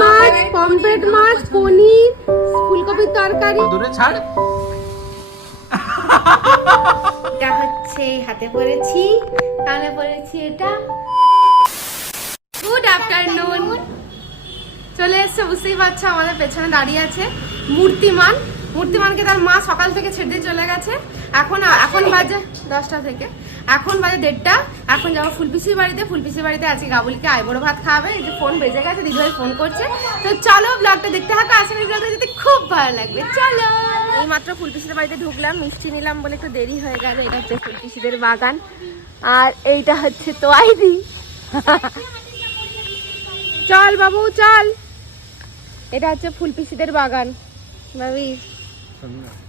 মাছ pomfret মাছ পনির ফুলকপির তরকারি। দূরে ছাড়। এটা হচ্ছে হাতে পরেছি কানে পরেছি এটা। গুড আফটারনুন চলে এসছে বুঝতেই পারছ আমাদের পেছনে দাঁড়িয়ে আছে মূর্তিমান। মূর্তিমানকে তার মা সকাল থেকে ছেড়ে দিয়ে চলে গেছে। এখন এখন বাজে দশটা থেকে। এখন বাজে দেড়টা। এখন যাব ফুলপিসির বাড়িতে। ফুলপিসির বাড়িতে আজকে গাবুলিকে আইবড়ো ভাত খাওয়াবে এই যে ফোন বেজে গেছে, দিদিভাই ফোন করছে। তো চলো ব্লগটা দেখতে থাকো। করি ব্লগটা যেতে খুব ভালো লাগবে। চলো। এই মাত্র ফুলপিসির বাড়িতে ঢুকলাম, মিষ্টি নিলাম বলে একটু দেরি হয়ে গেল। এটা হচ্ছে ফুলপিসিদের বাগান। আর এইটা হচ্ছে তো তোয়াইদি। চল বাবু, চল। এটা হচ্ছে ফুলপিসিদের বাগান। ভাবি,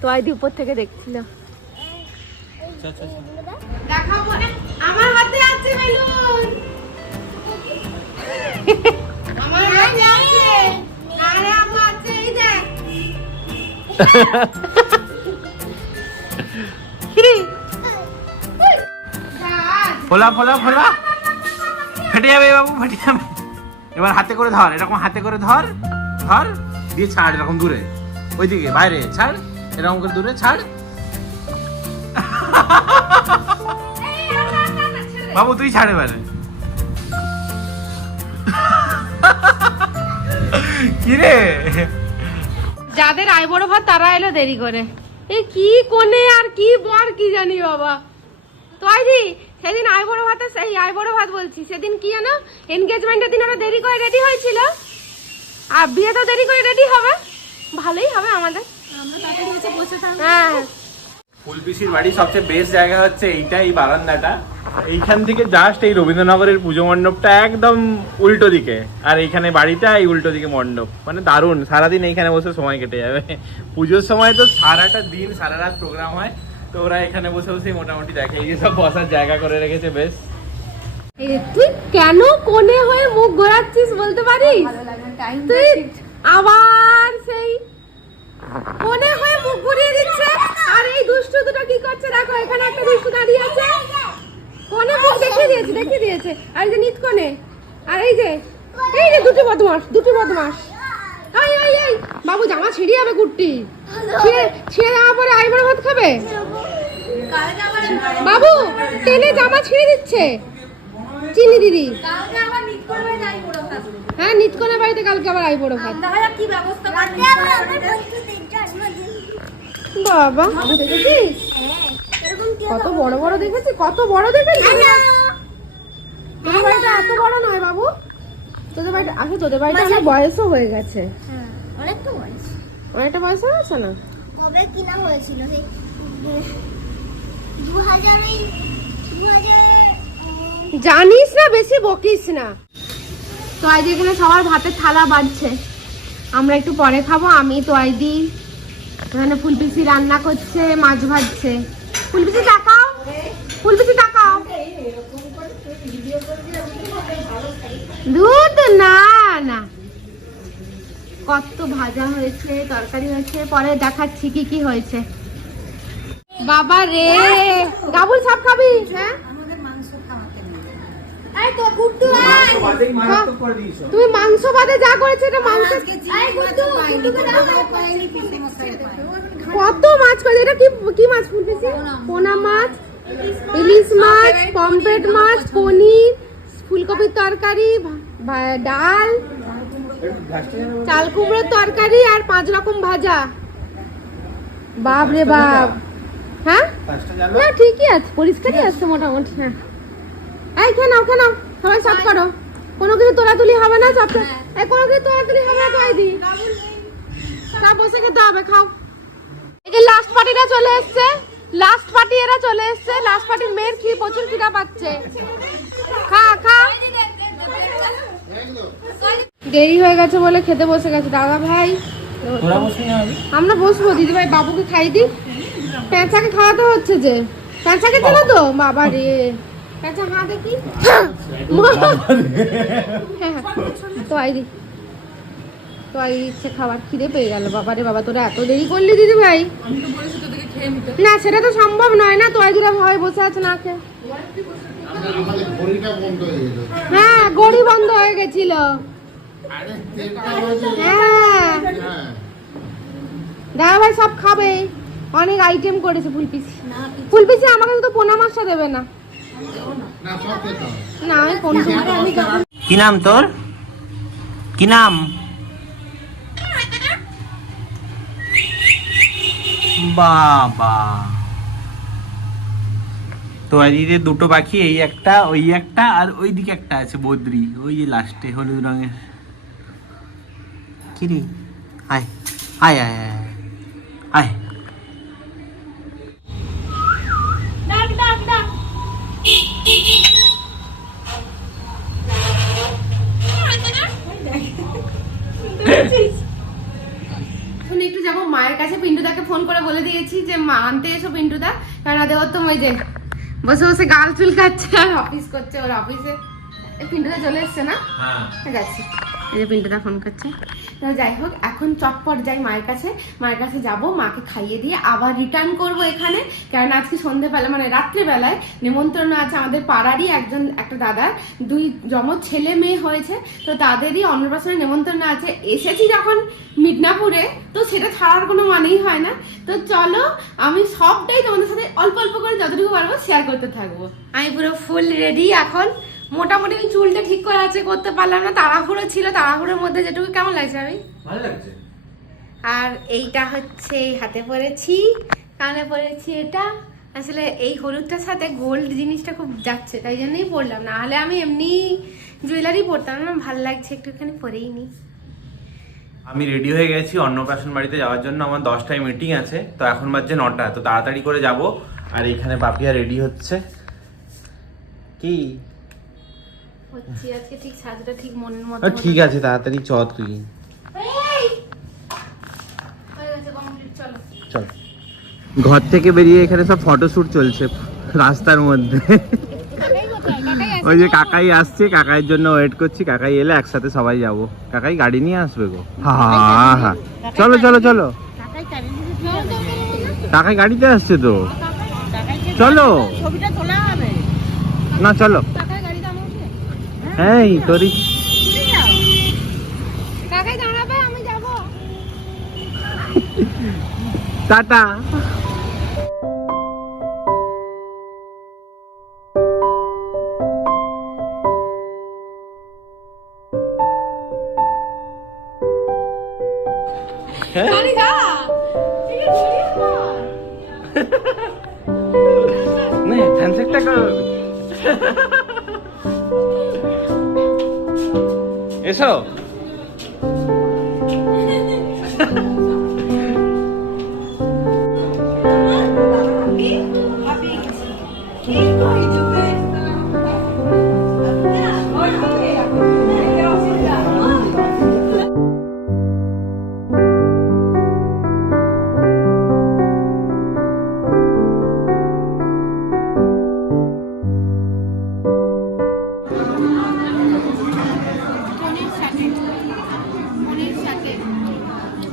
তোয়াইদি উপর থেকে দেখছিল। দেখাবো আমার হাতে আছে বেলুন। আমার হাতে আছে। আরে আমার আছে এই দেখ ফোলা ফোলা ফোলা। ফেটে যাবে বাবু ফেটে যাবে। এবার হাতে করে ধর এরকম হাতে করে ধর ধর। দিয়ে ছাড় এরকম দূরে। ওইদিকে বাইরে ছাড়। এরকম করে দূরে ছাড়। বাবু তুই ছাড় এবারে কি রে যাদের আই বড় ভাত তারা এলো দেরি করে। এ কি কোনে আর কি বর কি জানি বাবা। তো আইদি সেদিন আই বড় ভাতে সেই আই বড় ভাত বলছি। সেদিন কি জানো এনগেজমেন্টের দিন ওরা দেরি করে রেডি হয়েছিল। আর বিয়ে তো দেরি করে রেডি হবে। ভালোই হবে আমাদের। আমরা তাড়াতাড়ি বসে থাকব। হ্যাঁ। ফুলপিসির বাড়ির সবচেয়ে বেস্ট জায়গা হচ্ছে এইটা এই বারান্দাটা। এইখান থেকে জাস্ট এই রবীন্দ্রনগরের পুজো মণ্ডপটা একদম উল্টো দিকে। আর এইখানে বাড়িটা এই উল্টো দিকে মণ্ডপ। মানে দারুণ সারাদিন এইখানে বসে সময় কেটে যাবে। পুজোর সময় তো সারাটা দিন সারা রাত প্রোগ্রাম হয়। তো ওরা এখানে বসে বসে মোটামুটি দেখে। এই যে সব বসার জায়গা করে রেখেছে বেশ। তুই কেন কোণে হয়ে মুখ ঘোরাচ্ছিস বলতে পারিস? তুই আবার সেই কোণে হয়ে মুখ ঘুরিয়ে দিচ্ছে আর এই দুষ্টু দুটো কি করছে দেখো এখানে একটা দুষ্টু দাঁড়িয়ে আছে। কোণে মুখ দেখিয়ে দিয়েছে দেখিয়ে দিয়েছে। আর এই যে নিত কোণে আর এই যে এই যে দুটো বদমাস দুটো বদমাস এই এই এই বাবু জামা ছিঁড়ে যাবে কুর্তি ছিঁড়ে ছিঁড়ে জামা পরে আইবড় ভাত খাবে? বাবু টেনে জামা ছিঁড়ে দিচ্ছে। চিনি দিদি। হ্যাঁ নিতকনের বাড়িতে কালকে আবার আই বড় ভাত। বাবা দেখেছিস? কত বড় বড় দেখেছি? কত বড় দেখেছি? তোদের বাড়িটা এত বড় নয় বাবু। তোদের বাড়িটা আসলে তোদের বাড়িটা আমার বয়সও হয়ে গেছে। অনেকটা বয়স। অনেকটা বয়স হয়ে গেছে না? কবে কিনা হয়েছিল? সেই দু হাজার দু হাজার জানিস না বেশি বকিস না। তো আজ এখানে সবার ভাতের থালা বাজছে আমরা একটু পরে খাব আমি তো আইদি এখানে ফুলপিসি রান্না করছে, মাছ ভাজছে। ফুলপিসি তাকাও ফুলপিসি তাকাও। দুধ? না না। কত ভাজা হয়েছে, তরকারি হয়েছে, পরে দেখাচ্ছি কি কি হয়েছে। বাবা রে, গাবুল সব খাবি? হ্যাঁ? এই তো গুড্ডু তুমি মাংস বাদে যা করেছে এটা মাংস কত মাছ করেছে এটা কি কি মাছ ফুলপিসি পোনা মাছ ইলিশ মাছ পমফ্রেট মাছ পনির ফুলকপির তরকারি ডাল চাল কুমড়োর তরকারি আর পাঁচ রকম ভাজা। বাপ। রে বাপ হ্যাঁ না ঠিকই আছে পরিষ্কারই আছে মোটামুটি হ্যাঁ। এই খেয়ে নাও খেয়ে নাও। সবাই সাফ করো। কোনো কিছু তোলাতুলি হবে না সব এই কোনো কিছু তোলাতুলি হবে না তো এই দি? সব বসে খেতে হবে খাও। এই যে লাস্ট পার্টিটা চলে এসছে। লাস্ট পার্টি এরা চলে এসছে। লাস্ট পার্টির মেয়ের কি প্রচুর খিদা পাচ্ছে। খা খা। দেরি হয়ে গেছে বলে খেতে বসে গেছে। দাদা ভাই আমরা বসবো। দিদি ভাই বাবুকে খাই দি পেঁচাকে খাওয়াতে হচ্ছে যে। পেঁচাকে চেনো তো? বাবা রে হা দেখি? হ্যাঁ, হ্যাঁ। তো আইদি তো আই ইচ্ছে খাবার খিদে পেয়ে গেল। বাবা রে বাবা তোরা এত দেরি করলি দিদি ভাই? না সেটা তো সম্ভব নয় না তো আইদিরা ভয় বসে আছে না খেয়ে। আমাদের ঘড়িটা বন্ধ হয়ে হ্যাঁ গড়ি বন্ধ হয়ে গেছিল। হ্যাঁ। দাদা ভাই সব খাবে। অনেক আইটেম করেছে ফুলপিসি। ফুলপিসি আমাকে তো পোনা মাছটা দেবে না। কি নাম তোর? কি নাম? বাবা। তো এদিকে দুটো পাখি, এই একটা, ওই একটা, আর ওই দিকে একটা আছে, বদ্রি। ওই যে লাস্টে হলুদ রঙের। কি রে? আয় আয় আয় আয়। আয়। মায়ের কাছে পিন্টুদাকে ফোন করে বলে দিয়েছি যে মা আনতে এসো পিন্টুদা। কারণ আদে অত তো ওই যে বসে বসে গাল চুলকাচ্ছে আর অফিস করছে ওর অফিসে পিন্টুদা চলে এসছে না? হ্যাঁ। যাচ্ছি এই যে পিন্টুদা ফোন করছে। তো যাই হোক, এখন চটপট যাই মায়ের কাছে। মায়ের কাছে যাব, মাকে খাইয়ে দিয়ে আবার রিটার্ন করব এখানে। কারণ আজকে সন্ধেবেলা মানে রাত্রেবেলায় নেমন্ত্রণ আছে আমাদের পাড়ারই একজন, একটা দাদার। দুই যমজ ছেলে মেয়ে হয়েছে, তো তাদেরই অন্নপ্রাশনের নেমন্ত্রণ আছে। এসেছি যখন মিদনাপুরে, তো সেটা ছাড়ার কোনো মানেই হয় না। তো চলো, আমি সবটাই তোমাদের সাথে অল্প অল্প করে যতটুকু পারব শেয়ার করতে থাকব। আমি পুরো ফুল রেডি এখন। মোটামুটি আমি চুলটা ঠিক করে আছে করতে পারলাম না। তাড়াহুড়ো ছিল তাড়াহুড়োর মধ্যে যেটুকু। কেমন লাগছে আমি ভালো লাগছে। আর এইটা হচ্ছে হাতে পরেছি কানে পরেছি এটা। আসলে এই হলুদটার সাথে গোল্ড জিনিসটা খুব যাচ্ছে তাই জন্যই পরলাম। না হলে আমি এমনি জুয়েলারি পরতাম না ভালো লাগছে একটুখানি পরেই নি। আমি রেডি হয়ে গেছি অন্নপ্রাশন বাড়িতে যাওয়ার জন্য। আমার দশটায় মিটিং আছে তো এখন বাজছে নটা। তো তাড়াতাড়ি করে যাব। আর এখানে পাপিয়া রেডি হচ্ছে। কি? হচ্ছে আজকে ঠিক সাজটা ঠিক মনের মতো ঠিক আছে তাড়াতাড়ি চ তুই। চল। ঘর থেকে বেরিয়ে এখানে সব ফটোশুট চলছে রাস্তার মধ্যে। ওই যে কাকাই আসছে কাকাইয়ের জন্য ওয়েট করছি কাকাই এলে একসাথে সবাই যাব। কাকাই গাড়ি নিয়ে আসবে গো। হ্যাঁ হ্যাঁ চলো চলো চলো। কাকাই গাড়িতে আসছে তো। চলো। না চলো কাকাই গাড়িতে আমি উঠে এই তোরই। টাটা। আমি যা ঠিক আছে নে? এসো।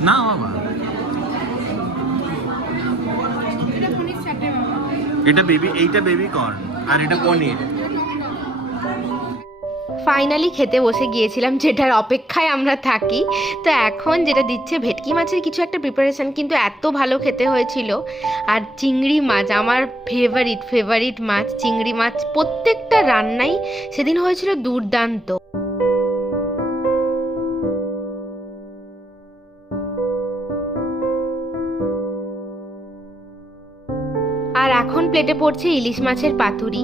না বাবা। এটা বেবি। এইটা বেবি কর্ন আর এটা পনির। ফাইনালি খেতে বসে গিয়েছিলাম যেটার অপেক্ষায় আমরা থাকি। তো এখন যেটা দিচ্ছে ভেটকি মাছের কিছু একটা প্রিপারেশন কিন্তু এত ভালো খেতে হয়েছিল। আর চিংড়ি মাছ আমার ফেভারিট ফেভারিট মাছ চিংড়ি মাছ প্রত্যেকটা রান্নাই সেদিন হয়েছিল দুর্দান্ত। এখন প্লেটে পড়ছে ইলিশ মাছের পাতুরি।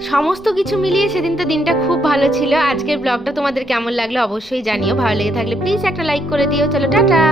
সমস্ত কিছু মিলিয়ে সেদিন তো দিনটা খুব ভালো ছিল। আজকের ব্লগটা তোমাদের কেমন লাগল অবশ্যই জানিও। ভালো লেগে থাকলে প্লিজ একটা লাইক করে দিও। চলো, টাটা!